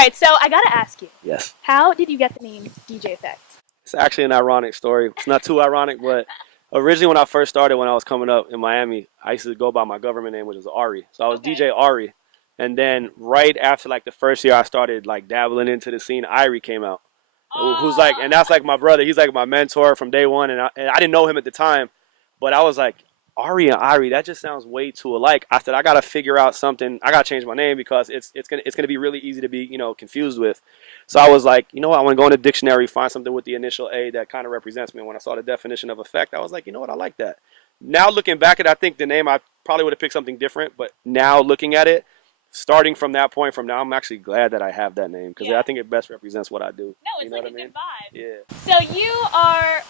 right, so I gotta ask you. Yes. How did you get the name DJ Effect? It's actually an ironic story. It's not too ironic, but originally when I first started, when I was coming up in Miami, I used to go by my government name, which was Ari. So I was DJ Ari. And then right after like the first year I started like dabbling into the scene, Irie came out. Who's like, and that's like my brother. He's like my mentor from day one. And I didn't know him at the time, but I was like, Ari and Irie, that just sounds way too alike. I said, I got to figure out something. I got to change my name because it's gonna be really easy to be, confused with. So I was like, you know what? I want to go in the dictionary, find something with the initial A that kind of represents me. And when I saw the definition of effect, I was like, you know what? I like that. Now looking back at it, I think the name, I probably would have picked something different. But now looking at it, starting from that point from now, I'm actually glad that I have that name because I think it best represents what I do. No, it's like a good vibe. Yeah. So you are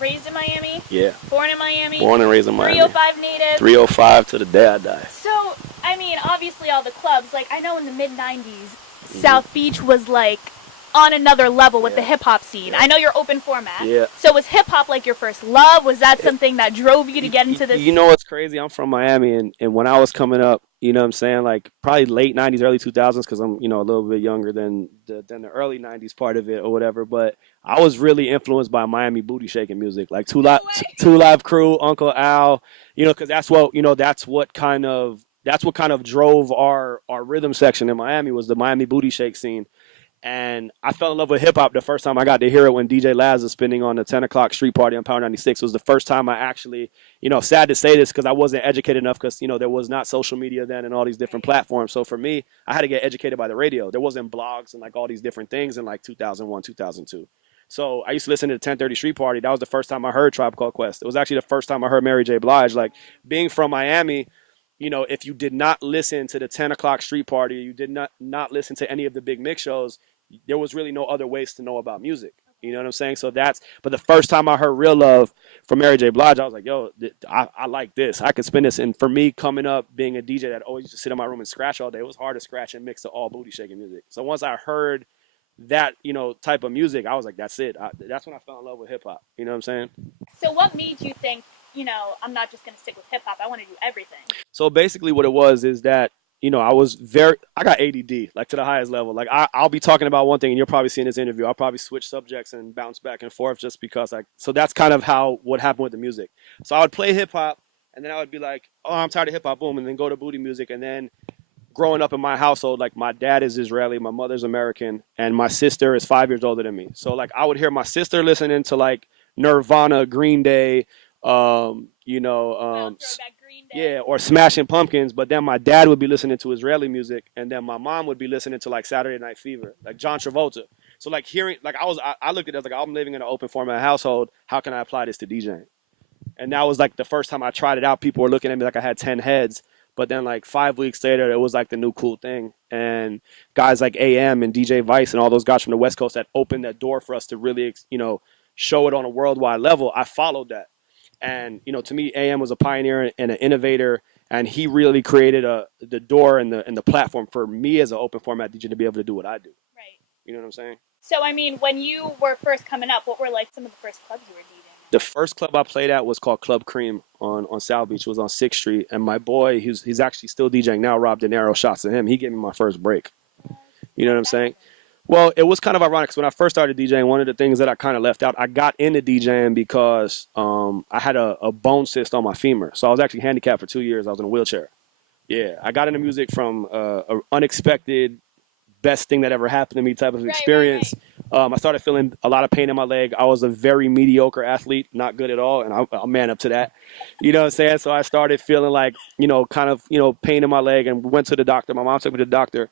raised in Miami? Yeah. Born in Miami? Born and raised in Miami. 305 native? 305 to the day I die. So, I mean, obviously all the clubs, like I know in the mid-90s, South Beach was like on another level with the hip-hop scene. I know you're open format. Yeah. So was hip-hop like your first love? Was that something that drove you to get into this? You know what's crazy? I'm from Miami, and when I was coming up, you know what I'm saying, like probably late 90s, early 2000s, because I'm, a little bit younger than the early 90s part of it or whatever, but I was really influenced by Miami booty shaking music, like Two Live Crew, Uncle Al, because that's what kind of drove our rhythm section in Miami was the Miami booty shake scene. And I fell in love with hip-hop the first time I got to hear it when DJ Laz was spinning on the 10 o'clock street party on Power 96. It was the first time I actually, sad to say this because I wasn't educated enough because, there was not social media then and all these different platforms. So for me, I had to get educated by the radio. There wasn't blogs and like all these different things in like 2001, 2002. So I used to listen to the 1030 Street Party. That was the first time I heard Tribe Called Quest. It was actually the first time I heard Mary J. Blige. Like being from Miami, if you did not listen to the 10 o'clock street party, you did not listen to any of the big mix shows, there was really no other ways to know about music. You know what I'm saying? So but the first time I heard Real Love from Mary J. Blige, I was like, yo, I like this. I could spin this. And for me, coming up, being a DJ that always used to sit in my room and scratch all day, it was hard to scratch and mix to all booty shaking music. So once I heard that, type of music, I was like, that's it. That's when I fell in love with hip hop. You know what I'm saying? So what made you think, I'm not just going to stick with hip hop. I want to do everything. So basically what it was is that, I got ADD, like to the highest level. Like I'll be talking about one thing and you'll probably see in this interview, I'll probably switch subjects and bounce back and forth just because so that's kind of what happened with the music. So I would play hip hop and then I would be like, oh, I'm tired of hip hop, boom. And then go to booty music. And then growing up in my household, like my dad is Israeli, my mother's American, and my sister is 5 years older than me. So like I would hear my sister listening to like Nirvana, Green Day, yeah, or Smashing Pumpkins, but then my dad would be listening to Israeli music, and then my mom would be listening to like Saturday Night Fever, like John Travolta. So like hearing, like I looked at it as like I'm living in an open format household. How can I apply this to DJing? And that was like the first time I tried it out. People were looking at me like I had 10 heads. But then like 5 weeks later, it was like the new cool thing. And guys like AM and DJ Vice and all those guys from the West Coast that opened that door for us to really, show it on a worldwide level. I followed that. And, to me, AM was a pioneer and an innovator, and he really created the door and the platform for me as an open format DJ to be able to do what I do. Right. You know what I'm saying? So, I mean, when you were first coming up, what were like some of the first clubs you were DJing? The first club I played at was called Club Cream on South Beach. It was on 6th Street. And my boy, he's actually still DJing now, Rob De Niro, shouts to him. He gave me my first break. You know what I'm saying? Well, it was kind of ironic because when I first started DJing, one of the things that I kind of left out, I got into DJing because I had a bone cyst on my femur. So I was actually handicapped for 2 years. I was in a wheelchair. Yeah, I got into music from an unexpected, best thing that ever happened to me type of experience. Right. I started feeling a lot of pain in my leg. I was a very mediocre athlete, not good at all, and I'll man up to that. You know what I'm saying? So I started feeling like, pain in my leg and went to the doctor. My mom took me to the doctor.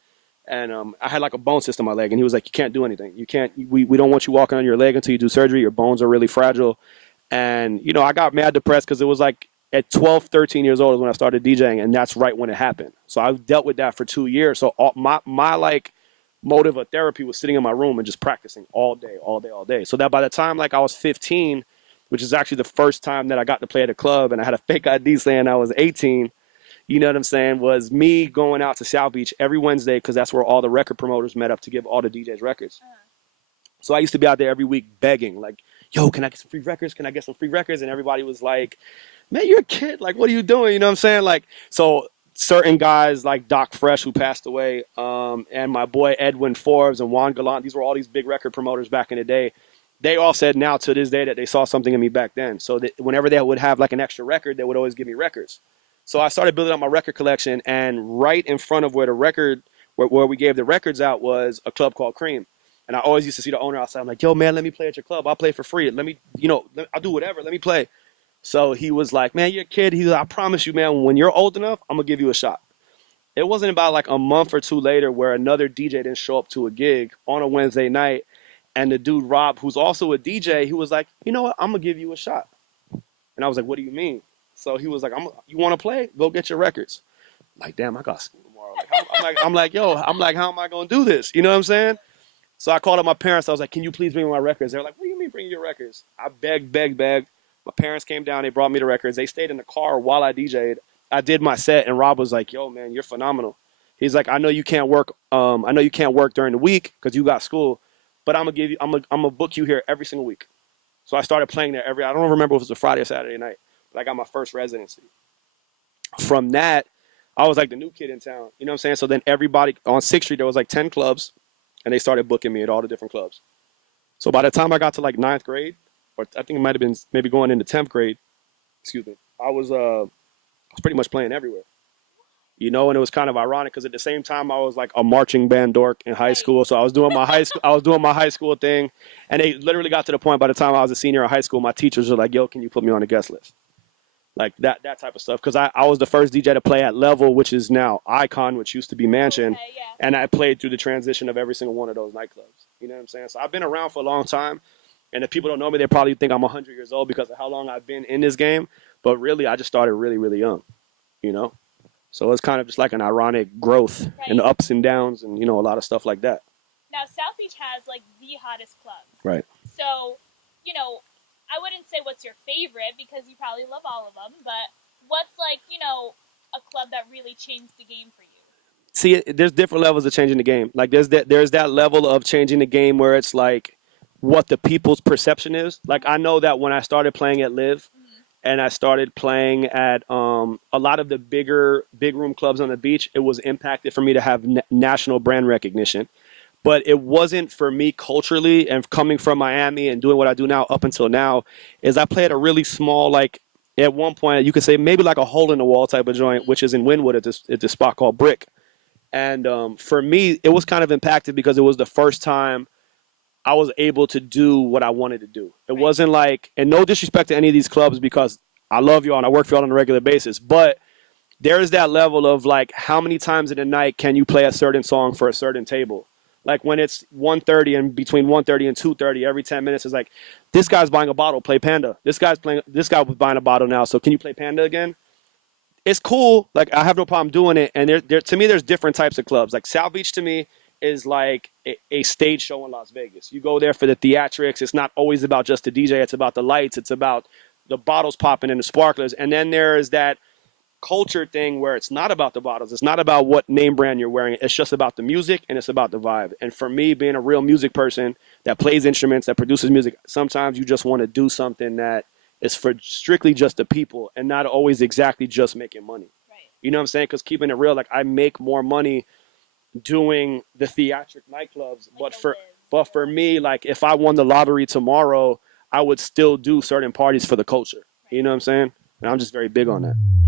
And I had like a bone cyst in my leg, and he was like, you can't do anything. You can't, we don't want you walking on your leg until you do surgery. Your bones are really fragile. And, I got mad depressed because it was like at 12, 13 years old is when I started DJing, and that's right when it happened. So I dealt with that for 2 years. So my like motive of therapy was sitting in my room and just practicing all day. So that by the time like I was 15, which is actually the first time that I got to play at a club, and I had a fake ID saying I was 18, you know what I'm saying, was me going out to South Beach every Wednesday because that's where all the record promoters met up to give all the DJs records. So I used to be out there every week begging, like, yo, can I get some free records? Can I get some free records? And everybody was like, man, you're a kid. Like, what are you doing? You know what I'm saying? Like, so certain guys like Doc Fresh, who passed away, and my boy Edwin Forbes and Juan Galant. These were all these big record promoters back in the day. They all said now to this day that they saw something in me back then. So that whenever they would have like an extra record, they would always give me records. So I started building up my record collection, and right in front of where the record, where we gave the records out, was a club called Cream. And I always used to see the owner outside. I'm like, yo, man, let me play at your club. I'll play for free. Let me, I'll do whatever. Let me play. So he was like, man, you're a kid. He's like, I promise you, man, when you're old enough, I'm going to give you a shot. It wasn't about like a month or two later where another DJ didn't show up to a gig on a Wednesday night. And the dude, Rob, who's also a DJ, he was like, you know what? I'm going to give you a shot. And I was like, what do you mean? So he was like, you want to play? Go get your records. I'm like, damn, I got school tomorrow. I'm like, how am I going to do this? You know what I'm saying? So I called up my parents. I was like, can you please bring me my records? They were like, what do you mean bring your records? I begged. My parents came down. They brought me the records. They stayed in the car while I DJ'd. I did my set, and Rob was like, yo, man, you're phenomenal. He's like, I know you can't work. I know you can't work during the week because you got school, but I'm gonna book you here every single week. So I started playing there I don't remember if it was a Friday or Saturday night, but I got my first residency. From that, I was like the new kid in town. You know what I'm saying? So then everybody on 6th Street, there was like 10 clubs. And they started booking me at all the different clubs. So by the time I got to like 9th grade, or I think it might have been maybe going into 10th grade, I was pretty much playing everywhere. And it was kind of ironic because at the same time I was like a marching band dork in high school. So I was doing my high school thing, and they literally got to the point by the time I was a senior in high school, my teachers were like, "Yo, can you put me on the guest list?" Like that type of stuff. Because I was the first DJ to play at Level, which is now Icon, which used to be Mansion. Okay, yeah. And I played through the transition of every single one of those nightclubs. You know what I'm saying? So I've been around for a long time. And if people don't know me, they probably think I'm 100 years old because of how long I've been in this game. But really, I just started really, really young, So it's kind of just like an ironic growth and the ups and downs and, a lot of stuff like that. Now, South Beach has, like, the hottest clubs. Right. So, I wouldn't say what's your favorite because you probably love all of them. But what's, like, a club that really changed the game for you? See, there's different levels of changing the game. Like there's that level of changing the game where it's like what the people's perception is. Like I know that when I started playing at Live and I started playing at a lot of the big room clubs on the beach, it was impacted for me to have national brand recognition. But it wasn't for me culturally, and coming from Miami and doing what I do now up until now is I played a really small, like at one point you could say maybe like a hole in the wall type of joint, which is in Wynwood at this spot called Brick. And for me, it was kind of impacted because it was the first time I was able to do what I wanted to do. It wasn't like, and no disrespect to any of these clubs because I love y'all and I work for y'all on a regular basis, but there is that level of like how many times in a night can you play a certain song for a certain table? Like when it's 1:30 and between 1:30 and 2:30, every 10 minutes is like, this guy's buying a bottle, play Panda. This guy was buying a bottle now, so can you play Panda again? It's cool. Like I have no problem doing it. And there to me, there's different types of clubs. Like South Beach to me is like a stage show in Las Vegas. You go there for the theatrics. It's not always about just the DJ. It's about the lights. It's about the bottles popping and the sparklers. And then there is that culture thing where it's not about the bottles. It's not about what name brand you're wearing. It's just about the music and it's about the vibe. And for me, being a real music person that plays instruments, that produces music, sometimes you just want to do something that is for strictly just the people and not always exactly just making money. Right. You know what I'm saying? Because keeping it real, like I make more money doing the theatric nightclubs, like but for me, like if I won the lottery tomorrow, I would still do certain parties for the culture. You know what I'm saying? And I'm just very big on that.